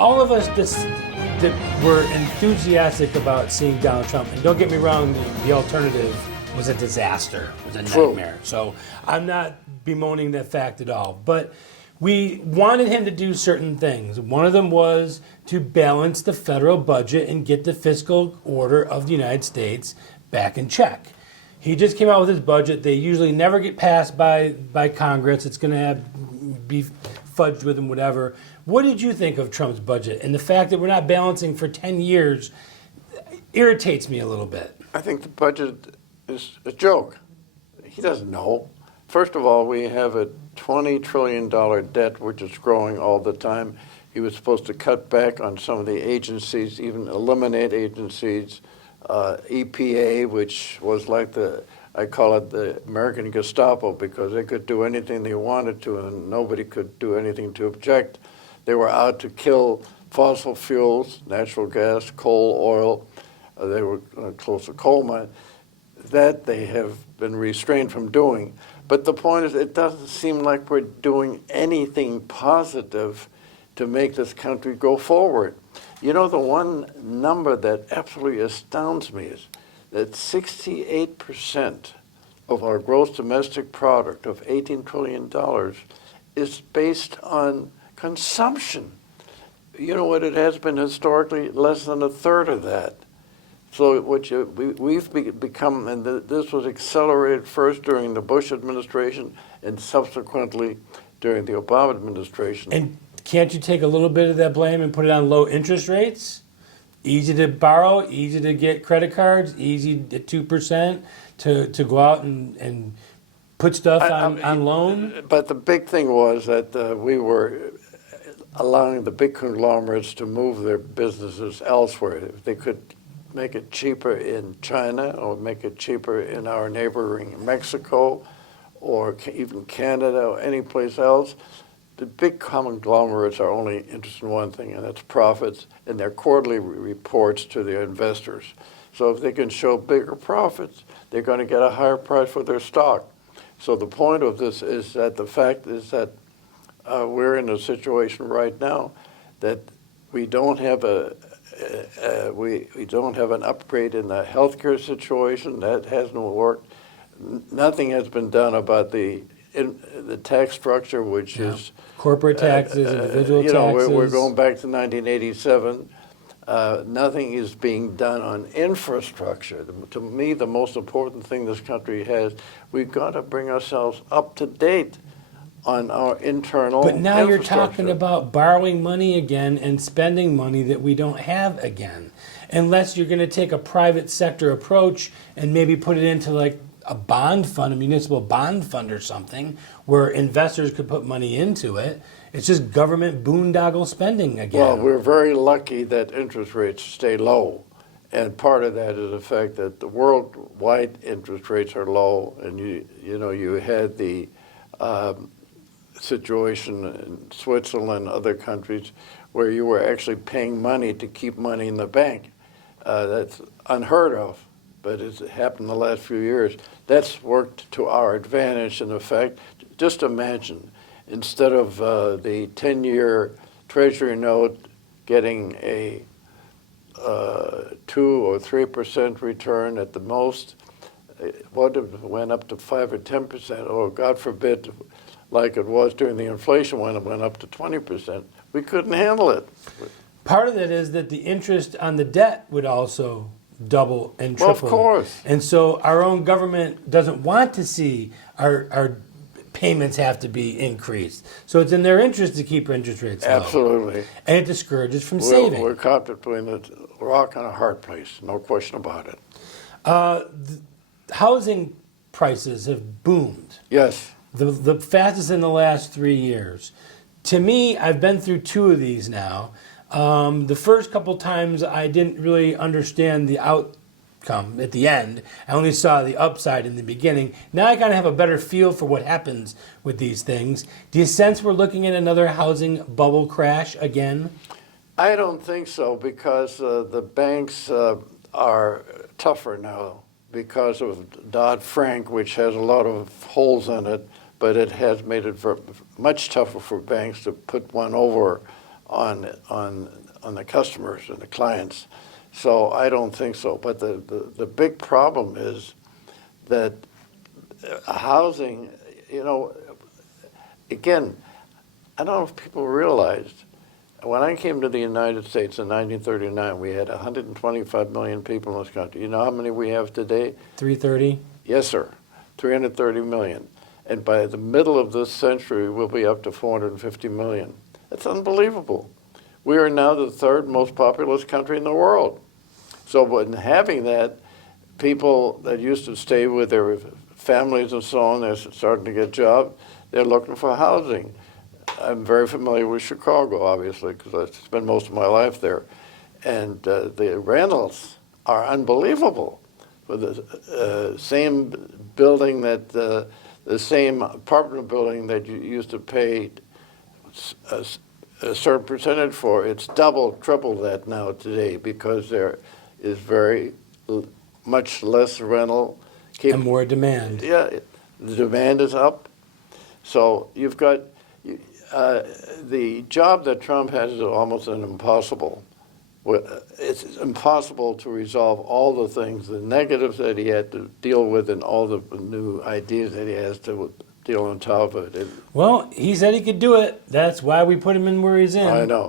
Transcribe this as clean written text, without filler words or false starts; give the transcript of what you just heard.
all of us that were enthusiastic about seeing Donald Trump, and don't get me wrong, the alternative was a disaster, was a nightmare. So I'm not bemoaning that fact at all. But we wanted him to do certain things. One of them was to balance the federal budget and get the fiscal order of the United States back in check. He just came out with his budget. They usually never get passed by Congress. It's going to be fudged with and whatever. What did you think of Trump's budget? And the fact that we're not balancing for 10 years irritates me a little bit. I think the budget is a joke. He doesn't know. First of all, we have a $20 trillion debt, which is growing all the time. He was supposed to cut back on some of the agencies, even eliminate agencies. EPA, which was like I call it the American Gestapo, because they could do anything they wanted to and nobody could do anything to object. They were out to kill fossil fuels, natural gas, coal, oil. They were close to coal mine. That they have been restrained from doing. But the point is, it doesn't seem like we're doing anything positive to make this country go forward. You know, the one number that absolutely astounds me is that 68% of our gross domestic product of $18 trillion is based on consumption. You know what it has been historically? Less than a third of that. So we've become, and this was accelerated first during the Bush administration and subsequently during the Obama administration. And can't you take a little bit of that blame and put it on low interest rates? Easy to borrow, easy to get credit cards, easy at 2% to go out and put stuff on loan? But the big thing was that we were allowing the big conglomerates to move their businesses elsewhere. If they could make it cheaper in China or make it cheaper in our neighboring Mexico or even Canada or any place else, the big conglomerates are only interested in one thing, and that's profits and their quarterly reports to their investors. So if they can show bigger profits, they're going to get a higher price for their stock. So the point of this is that the fact is that we're in a situation right now that we don't have we don't have an upgrade in the healthcare situation. That hasn't worked. Nothing has been done about the tax structure, which is corporate taxes, individual taxes. We're going back to 1987. Nothing is being done on infrastructure. To me, the most important thing this country has, we've got to bring ourselves up to date on our internal But now you're talking about borrowing money again and spending money that we don't have again. Unless you're going to take a private sector approach and maybe put it into like a bond fund, a municipal bond fund or something, where investors could put money into it. It's just government boondoggle spending again. Well, we're very lucky that interest rates stay low. And part of that is the fact that the worldwide interest rates are low. And you had the situation in Switzerland, other countries, where you were actually paying money to keep money in the bank. That's unheard of, but it's happened the last few years. That's worked to our advantage in effect. Just imagine, instead of the 10-year Treasury note getting a 2 or 3% return at the most, what if it went up to 5 or 10%, or God forbid, like it was during the inflation when it went up to 20%. We couldn't handle it. Part of that is that the interest on the debt would also double and triple. Well, of course. And so our own government doesn't want to see our payments have to be increased. So it's in their interest to keep interest rates low. Absolutely. And it discourages from saving. We're caught between a rock and a hard place, no question about it. Housing prices have boomed. Yes. The fastest in the last 3 years. To me, I've been through 2 of these now. The first couple times I didn't really understand the outcome at the end. I only saw the upside in the beginning. Now I kind of have a better feel for what happens with these things. Do you sense we're looking at another housing bubble crash again? I don't think so, because the banks are tougher now because of Dodd-Frank, which has a lot of holes in it, but it has made it much tougher for banks to put one over on the customers and the clients. So I don't think so. But the big problem is that housing, again, I don't know if people realized, when I came to the United States in 1939, we had 125 million people in this country. You know how many we have today? 330. Yes, sir, 330 million. And by the middle of this century, we'll be up to 450 million. That's unbelievable. We are now the third most populous country in the world. So when having that, people that used to stay with their families and so on, they're starting to get jobs, they're looking for housing. I'm very familiar with Chicago, obviously, because I spent most of my life there. And the rentals are unbelievable. For the same building the same apartment building that you used to pay a certain percentage for, it's double, triple that now today, because there is very much less rental. And more demand. Yeah, the demand is up. So you've got the job that Trump has is almost an impossible. It's impossible to resolve all the things, the negatives that he had to deal with, and all the new ideas that he has to deal on top of it. Well, he said he could do it. That's why we put him in where he's in. I know.